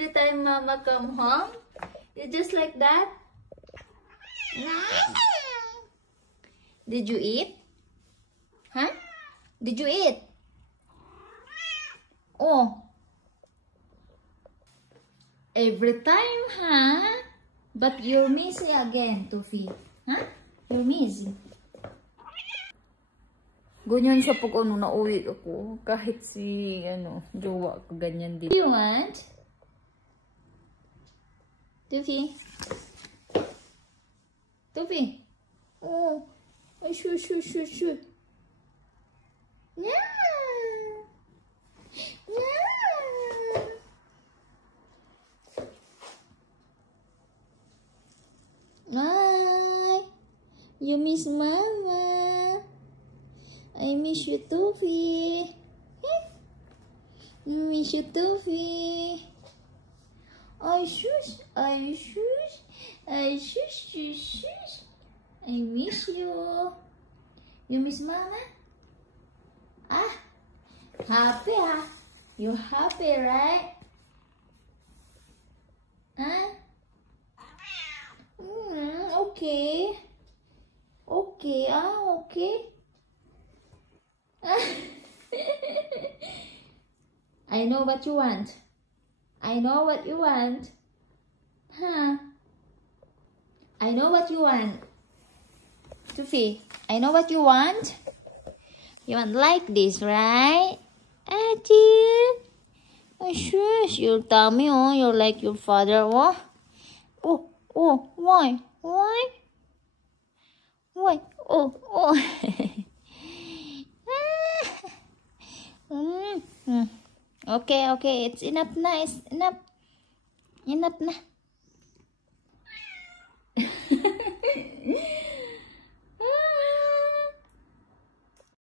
every time Mama come home? You just like that? Did you eat? Huh? Did you eat? Oh. Every time, huh? But you're missing again, Tufi. Huh? You're missing. Ganyan siya pag ano, nauwi ako. Kahit si, jowa ko, ganyan din. You want? Tufi? Tufi? Oh. Ay, shoo. Yeah. Hi. You miss Mama. I miss you, Tufi. You miss you, Tufi. I shush. I miss you. You miss Mama? Ah, happy, huh? You happy, right? Huh? Okay. Okay, okay. I know what you want. I know what you want. Huh? I know what you want. Tufi, I know what you want. You want like this, right? Ati. Oh, shush. You'll tell me, oh, you're like your father, oh. Oh, why? Why? Why? Oh. Okay, it's enough na. It's enough. Enough na.